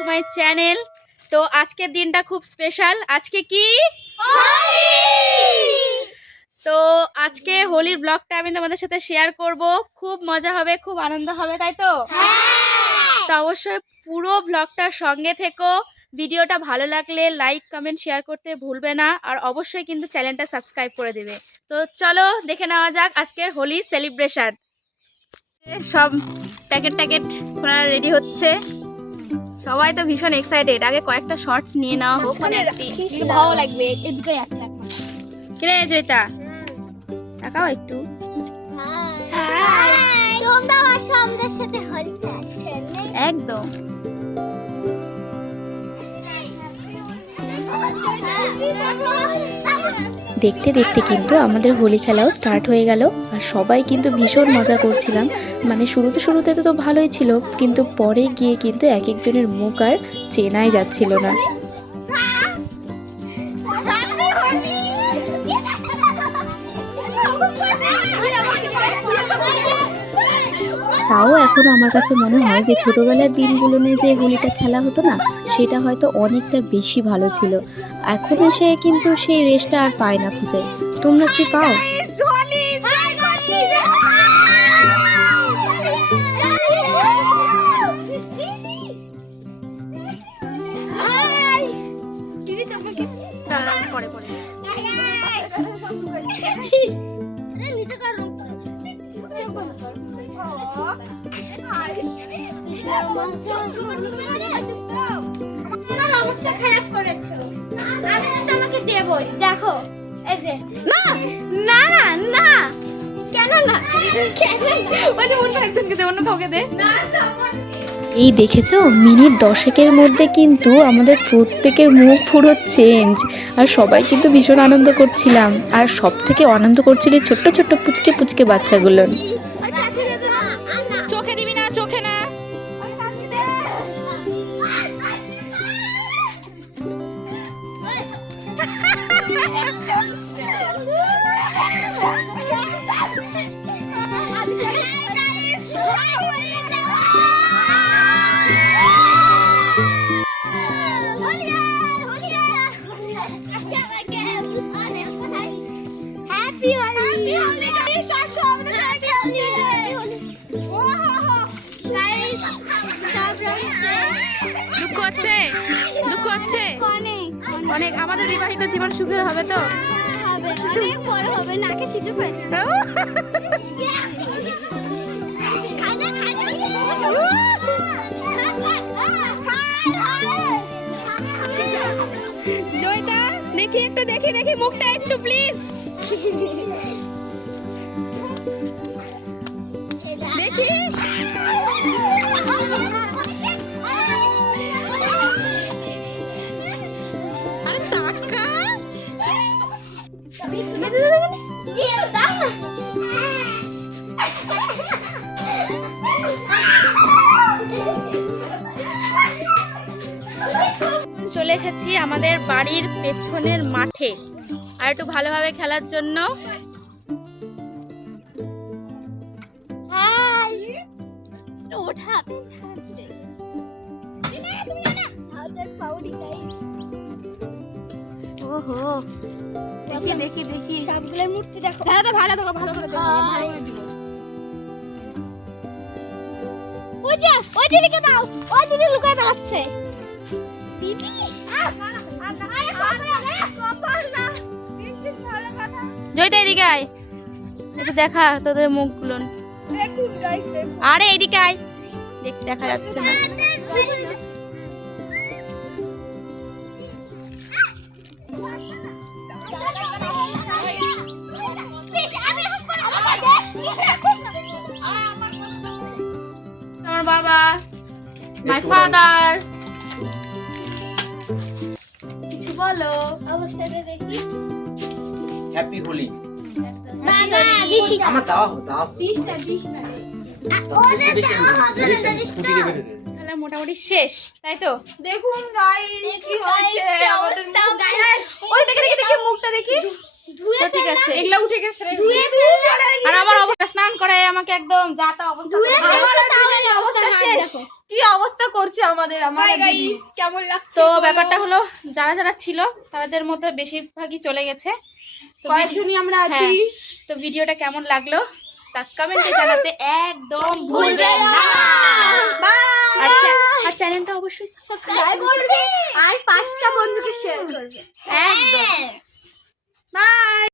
To my channel তো আজকের দিনটা খুব স্পেশাল আজকে কি? তো আজকে হোলির ব্লগটা আমি তোমাদের সাথে শেয়ার করব। খুব মজা হবে খুব আনন্দ হবে তাই তো? তো অবশ্যই পুরো ব্লগটার সঙ্গে থেকো। ভিডিওটা ভালো লাগলে লাইক কমেন্ট শেয়ার করতে ভুলবে না। আর অবশ্যই কিন্তু চ্যানেলটা সাবস্ক্রাইব করে দেবে। তো চলো দেখে নেওয়া যাক আজকের হোলি সেলিব্রেশন সব প্যাকেট ট্যাকেট রেডি হচ্ছে। সবাই তো ভীষণ এক্সাইটেড আগে কয়েকটা শর্টস নিয়ে নেওয়া হোক মানে একটি ভালো লাগবে এই দুটোই আছে একমাত্র কিরে জয়িতা? তাকাও একটু। তোমরা আসো আমাদের সাথে হোলিতে আছেন একদম। দেখতে দেখতে কিন্তু আমাদের হোলি খেলাও স্টার্ট হয়ে গেল। আর সবাই কিন্তু ভীষণ মজা করছিলাম। মানে শুরুতে শুরুতে তো ভালোই ছিল, কিন্তু পরে গিয়ে কিন্তু এক একজনের মুখ আর চেনাই যাচ্ছিল না। তাও এখন আমার কাছে মনে হয় যে ছোটবেলার দিনগুলোনে যে হোলিটা খেলা হতো না সেটা হয়তো অনেকটা বেশি ভালো ছিল এখন এসে কিন্তু সেই রেসটা আর পায় না খুঁজে তোমরা কি পাও পরে পরে আমার অবস্থা খারাপ করেছ। আমি তো তোমাকে দেবই। দেখো এই যে না না না। না? কেন না? কেন বলছে অন্য একজনকে দে অন্য কাউকে দে। না এই দেখেছ মিনিট দশেকের মধ্যে কিন্তু আমাদের প্রত্যেকের মুখ পুরো চেঞ্জ আর সবাই কিন্তু ভীষণ আনন্দ করছিলাম। আর সব থেকে আনন্দ করছিল এই ছোট্ট ছোট্ট পুচকে পুচকে বাচ্চাগুলো। দুঃখ হচ্ছে? দুঃখ হচ্ছে? অনেক অনেক আমাদের বিবাহিত জীবন সুখের হবে তো? হবে অনেক বড় হবে দেখি একটু, দেখি দেখি, মুখটা একটু প্লিজ দেখি। চলে এসেছি আমাদের বাড়ির পেছনের মাঠে। আর একটু ভালোভাবে খেলার জন্য। ওহো। দেখি দেখি দেখি। সবগুলোর মূর্তি দেখো। ভালো দেখো ভালো করে দেখো। ভালো করে ওই যে ওই দিদিকে দাও। ওই দিদি লুকায় দাঁড়াচ্ছে। দিদি এদিকে আয়। একটু দেখা তোদের মুখগুলো আরে এদিকে আয়। দেখ দেখা যাচ্ছে না। আমার বাবা মাই ফাদার বলো। অবস্থাটা দেখি। হ্যাপি হোলি দিদি আমার দাও না খেলা মোটামুটি শেষ তাই তো? দেখুন গাইস কি হয়েছে আমাদের গাইস ওই দেখে দেখে দেখি মুখটা দেখি। তো ঠিক আছে। এগুলা উঠে গেছে। আর আমার অবস্থা স্নান করায় আমাকে একদম যা তা অবস্থা অবস্থা অবস্থা শেষ। দেখো। কি অবস্থা করছে আমাদের আমার. কেমন লাগছে তো ব্যাপারটা হলো যারা যারা ছিল তাদের মধ্যে বেশিরভাগই চলে গেছে। কয়েকজনই আমরা আছি। হ্যাঁ, তো ভিডিওটা কেমন লাগল তা কমেন্টে জানাতে একদম ভুলবেন না। আর চ্যানেলটা অবশ্যই সাবস্ক্রাইব সাবস্ক্রাইব করবে। আর পাঁচটা বন্ধুকে শেয়ার করবে। একদম। Bye.